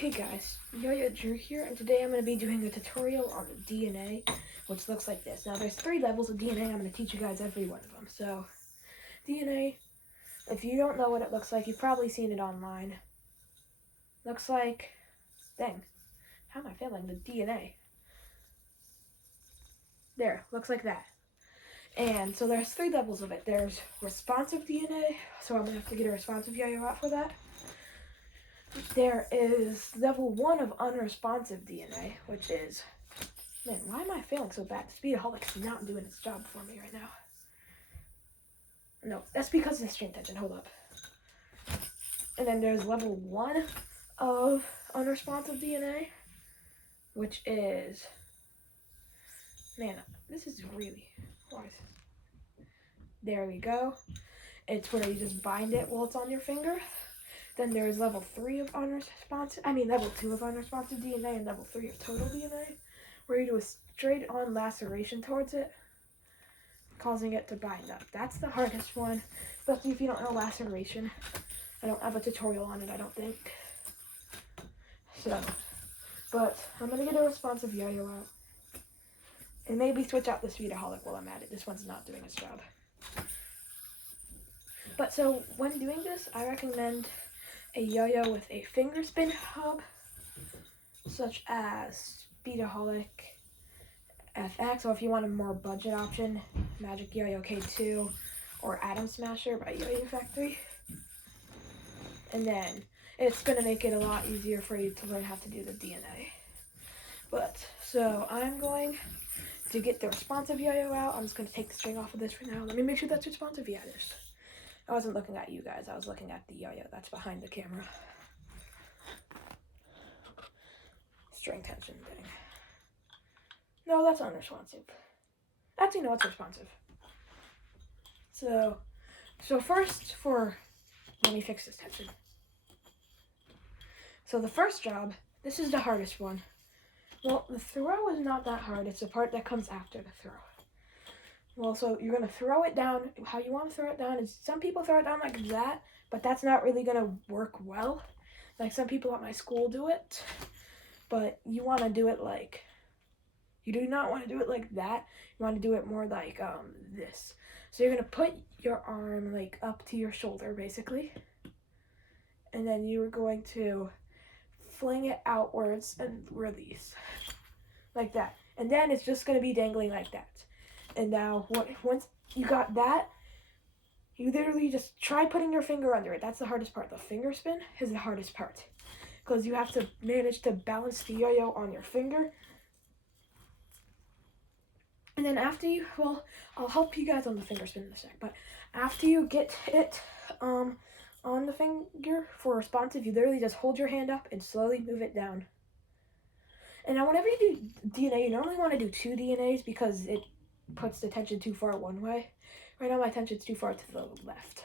Hey guys, Yo-Yo Drew here, and today I'm going to be doing a tutorial on the DNA, which looks like this. Now there's 3 levels of DNA, I'm going to teach you guys every one of them. So, DNA, if you don't know what it looks like, you've probably seen it online. Looks like, dang, how am I failing the DNA? There, looks like that. And so there's 3 levels of it. There's responsive DNA, so I'm going to have to get a responsive yo-yo out for that. There is level 1 of unresponsive DNA, which is, man, why am I failing so bad? Speedaholic's not doing its job for me right now. No, that's because of the string tension. Hold up. And then there's level 1 of unresponsive DNA, which is, man, this is really, why is this? There we go. It's where you just bind it while it's on your finger. Then there's level 2 of unresponsive DNA and level 3 of total DNA, where you do a straight-on laceration towards it, causing it to bind up. That's the hardest one, especially if you don't know laceration. I don't have a tutorial on it, I don't think. So, but I'm going to get a responsive yo-yo out. And maybe switch out the Speedaholic while I'm at it. This one's not doing its job. But so, when doing this, I recommend a yo-yo with a finger spin hub, such as Speedaholic FX, or if you want a more budget option, Magic Yo-Yo K2 or Atom Smasher by Yo-Yo Factory. And then it's going to make it a lot easier for you to learn how to do the DNA. But, so I'm going to get the responsive yo-yo out. I'm just going to take the string off of this for now. Let me make sure that's responsive. Yeah, it is. I wasn't looking at you guys. I was looking at the yo-yo that's behind the camera. String tension thing. No, that's unresponsive. Actually, no, it's responsive. So first let me fix this tension. So the first job, this is the hardest one. Well, the throw is not that hard. It's the part that comes after the throw. Well, so you're going to throw it down. How you want to throw it down is, some people throw it down like that, but that's not really going to work well. Like some people at my school do it, but you want to do it like, you do not want to do it like that. You want to do it more like this. So you're going to put your arm like up to your shoulder, basically. And then you're going to fling it outwards and release. Like that. And then it's just going to be dangling like that. And now, once you got that, you literally just try putting your finger under it. That's the hardest part. The finger spin is the hardest part. Because you have to manage to balance the yo-yo on your finger. And then after you, well, I'll help you guys on the finger spin in a sec. But after you get it on the finger for responsive, you literally just hold your hand up and slowly move it down. And now whenever you do DNA, you normally want to do 2 DNAs because it puts the tension too far one way. Right now my tension's too far to the left.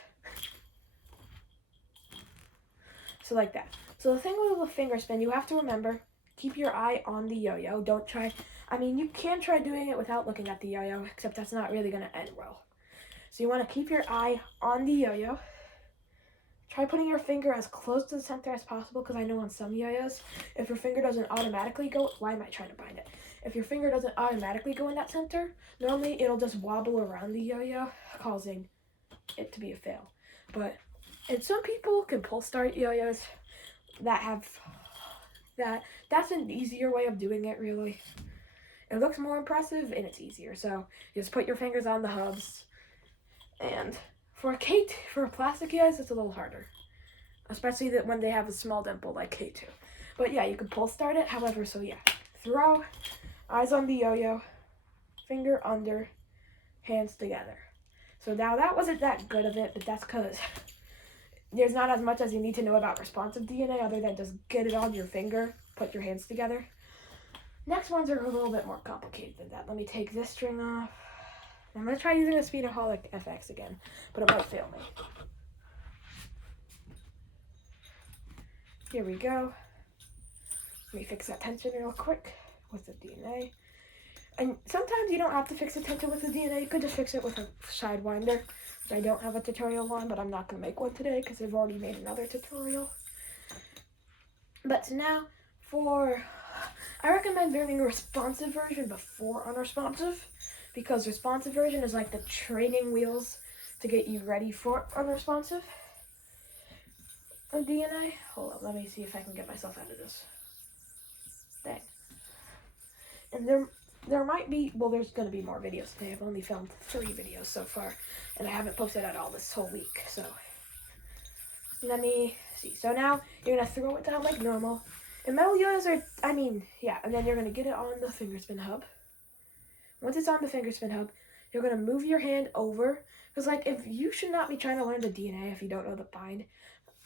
So like that. So the thing with the finger spin, you have to remember, keep your eye on the yo-yo. Don't try, I mean, you can try doing it without looking at the yo-yo, except that's not really going to end well. So you want to keep your eye on the yo-yo. Try putting your finger as close to the center as possible, because I know on some yo-yos, if your finger doesn't automatically go, why am I trying to bind it? If your finger doesn't automatically go in that center, normally it'll just wobble around the yo-yo, causing it to be a fail. And some people can pull start yo-yos that have that's an easier way of doing it, really. It looks more impressive and it's easier. So you just put your fingers on the hubs. And for plastic yo-yos, it's a little harder, especially when they have a small dimple like K2. But yeah, you can pull start it. However, so yeah, throw, eyes on the yo-yo, finger under, hands together. So now that wasn't that good of it, but that's because there's not as much as you need to know about responsive DNA other than just get it on your finger, put your hands together. Next ones are a little bit more complicated than that. Let me take this string off. I'm going to try using a Speedaholic FX again, but it might fail me. Here we go. Let me fix that tension real quick with the DNA. And sometimes you don't have to fix the tension with the DNA. You could just fix it with a Sidewinder, which I don't have a tutorial on, but I'm not going to make one today because I've already made another tutorial. But now, I recommend learning a responsive version before unresponsive, because responsive version is like the training wheels to get you ready for unresponsive DNA. Hold on, let me see if I can get myself out of this. Dang. And there might be, well, there's going to be more videos today. I've only filmed 3 videos so far, and I haven't posted at all this whole week, so let me see. So now you're going to throw it down like normal. And metal yo-yos are, yeah, and then you're going to get it on the finger spin hub. Once it's on the finger spin hub, you're going to move your hand over, because like, if you should not be trying to learn the DNA if you don't know the bind.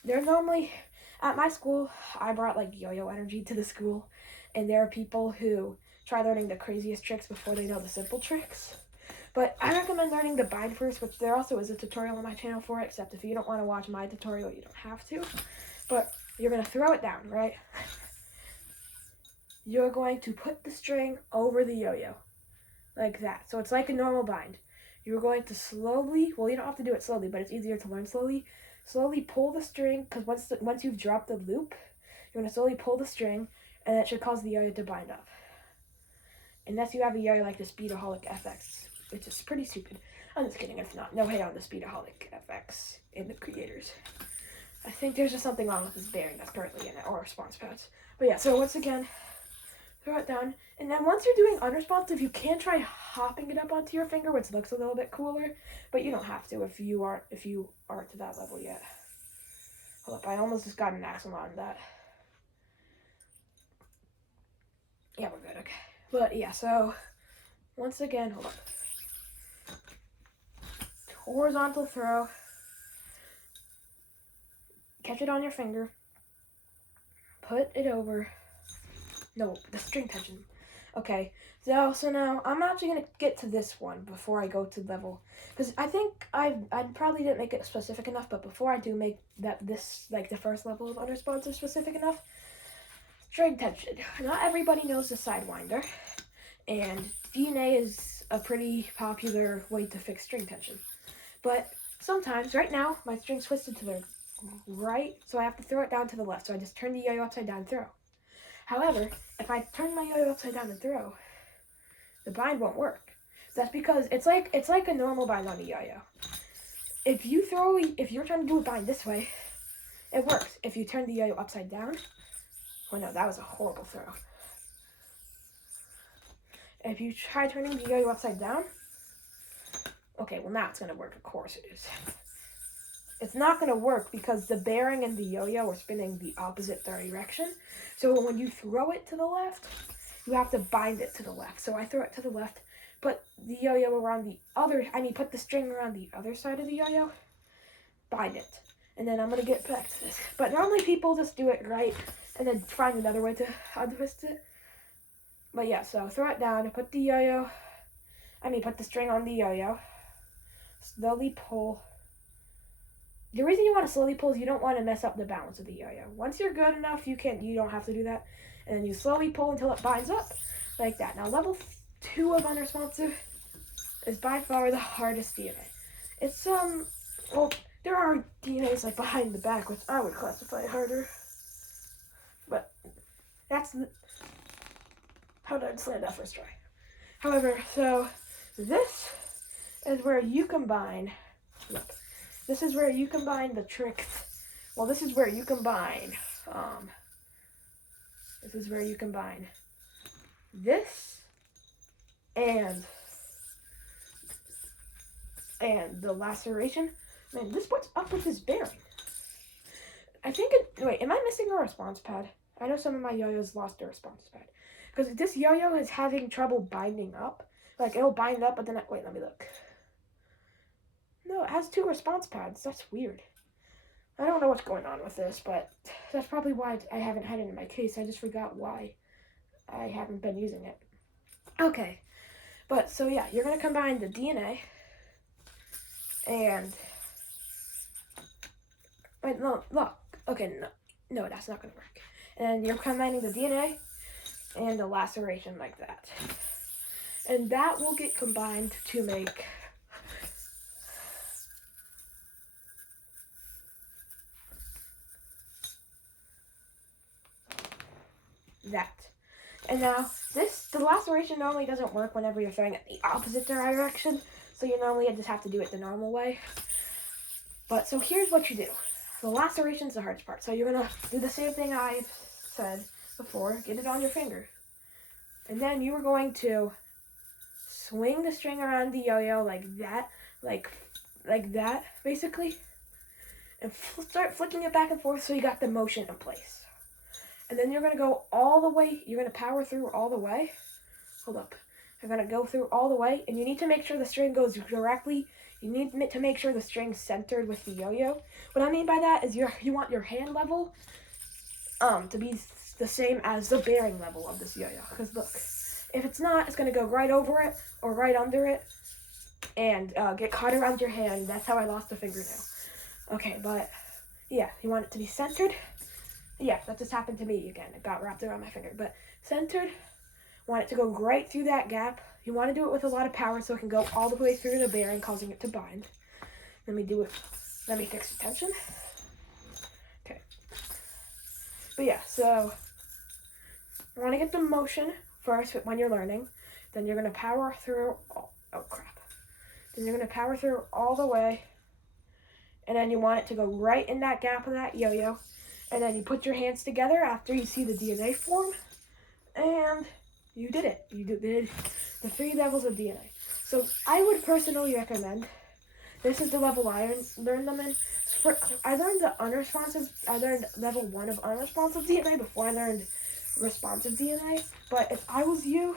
They're normally, at my school, I brought like yo-yo energy to the school, and there are people who try learning the craziest tricks before they know the simple tricks. But I recommend learning the bind first, which there also is a tutorial on my channel for it, except if you don't want to watch my tutorial, you don't have to. But you're going to throw it down, right? You're going to put the string over the yo-yo, like that. So it's like a normal bind. You're going to slowly, well, you don't have to do it slowly, but it's easier to learn slowly. Slowly pull the string, because once you've dropped the loop, you're going to slowly pull the string, and it should cause the yo-yo to bind up. Unless you have a yo-yo like the Speedaholic FX, which is pretty stupid. I'm just kidding, it's not. No hate on the Speedaholic FX and the creators. I think there's just something wrong with this bearing that's currently in it, or response pads. But yeah, so once again, throw it down. And then once you're doing unresponsive, you can try hopping it up onto your finger, which looks a little bit cooler, but you don't have to if you aren't to that level yet. Hold up, I almost just got an axle on that. Yeah, we're good, okay. But yeah, so once again, hold up. Horizontal throw. Catch it on your finger. Put it over. No, the string tension. Okay, so now I'm actually going to get to this one before I go to level. Because I think I probably didn't make it specific enough, but before I do make this, like the first level of unresponsive specific enough, string tension. Not everybody knows the Sidewinder, and DNA is a pretty popular way to fix string tension. But sometimes, right now, my string's twisted to the right, so I have to throw it down to the left. So I just turn the yo-yo upside down and throw. However, if I turn my yo-yo upside down and throw, the bind won't work. That's because it's like a normal bind on a yo-yo. If you're trying to do a bind this way, it works. If you turn the yo-yo upside down, oh no, that was a horrible throw. If you try turning the yo-yo upside down, okay, well now it's going to work, of course it is. It's not going to work because the bearing and the yo-yo are spinning the opposite direction. So when you throw it to the left, you have to bind it to the left. So I throw it to the left, put the yo-yo around put the string around the other side of the yo-yo, bind it. And then I'm going to get back to this. But normally people just do it right and then find another way to untwist it. But yeah, so throw it down, put the string on the yo-yo, slowly pull. The reason you want to slowly pull is you don't want to mess up the balance of the yo-yo. Once you're good enough, you don't have to do that. And then you slowly pull until it binds up, like that. Now, level 2 of unresponsive is by far the hardest DNA. It's, well, there are DNAs like behind the back, which I would classify harder. But that's how did I slam that first try? However, so this is where you combine, look. This is where you combine the tricks. Well, this is where you combine, this and the laceration. Man, what's up with this bearing? Wait, am I missing a response pad? I know some of my yo-yos lost a response pad. Because this yo-yo is having trouble binding up. Like, it'll bind up, but then, wait, let me look. No, it has 2 response pads. That's weird. I don't know what's going on with this, but that's probably why I haven't had it in my case. I just forgot why I haven't been using it. Okay. But, so yeah, you're going to combine the DNA and... Wait, no, look. Okay, no, that's not going to work. And you're combining the DNA and the laceration like that. And that will get combined to make... that. And now, the laceration normally doesn't work whenever you're throwing it the opposite direction, so you normally just have to do it the normal way. But, so here's what you do. The laceration's the hardest part. So you're going to do the same thing I said before, get it on your finger. And then you are going to swing the string around the yo-yo like that, like that, basically. And start flicking it back and forth so you got the motion in place. And then you're going to go all the way, you're going to power through all the way. Hold up. You're going to go through all the way, and you need to make sure the string goes directly. You need to make sure the string's centered with the yo-yo. What I mean by that is you want your hand level to be the same as the bearing level of this yo-yo. Because look, if it's not, it's going to go right over it or right under it and get caught around your hand. That's how I lost a fingernail. Okay, but yeah, you want it to be centered. Yeah, that just happened to me again. It got wrapped around my finger. But centered, want it to go right through that gap. You want to do it with a lot of power so it can go all the way through the bearing, causing it to bind. Let me do it. Let me fix the tension. Okay. But yeah, so you want to get the motion first when you're learning. Then you're going to power through. Oh, crap. Then you're going to power through all the way. And then you want it to go right in that gap of that yo-yo. And then you put your hands together after you see the DNA form. And you did it. You did the 3 levels of DNA. So I would personally recommend, this is the level I learned them in. I learned level 1 of unresponsive DNA before I learned responsive DNA. But if I was you,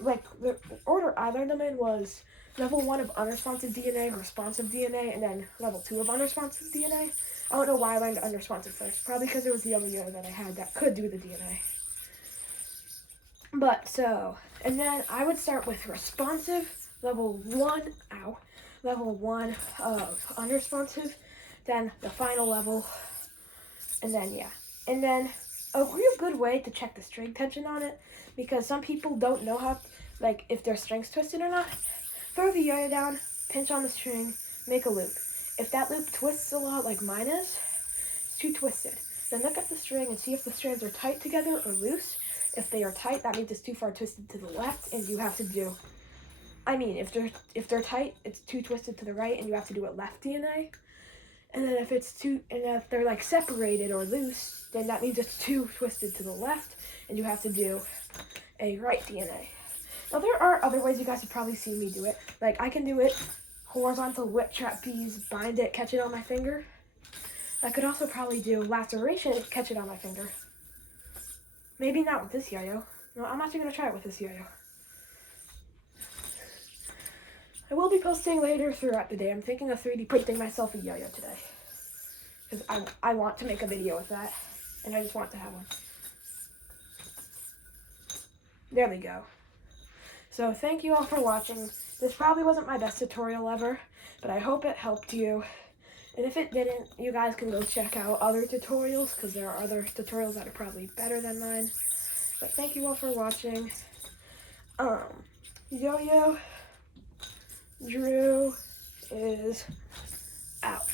like the order I learned them in was level 1 of unresponsive DNA, responsive DNA, and then level 2 of unresponsive DNA. I don't know why I learned unresponsive first. Probably because it was the other yo that I had that could do the DNA. But so, and then I would start with responsive, level 1 of unresponsive, then the final level, and then yeah. And then a real good way to check the string tension on it, because some people don't know how, like, if their string's twisted or not. Throw the yo-yo down, pinch on the string, make a loop. If that loop twists a lot like mine is, it's too twisted. Then look at the string and see if the strands are tight together or loose. If they are tight, that means it's too far twisted to the left, and you have to do, if they're tight, it's too twisted to the right, and you have to do a left DNA. And then if they're like separated or loose, then that means it's too twisted to the left, and you have to do a right DNA. Now there are other ways you guys have probably seen me do it. Like I can do it horizontal whip trapeze, bind it, catch it on my finger. I could also probably do laceration, catch it on my finger. Maybe not with this yo-yo. No, I'm actually gonna try it with this yo-yo. I will be posting later throughout the day. I'm thinking of 3D printing myself a yo-yo today. Because I want to make a video with that. And I just want to have one. There we go. So thank you all for watching. This probably wasn't my best tutorial ever, but I hope it helped you. And if it didn't, you guys can go check out other tutorials, because there are other tutorials that are probably better than mine. But thank you all for watching. Yo-Yo Drew is out.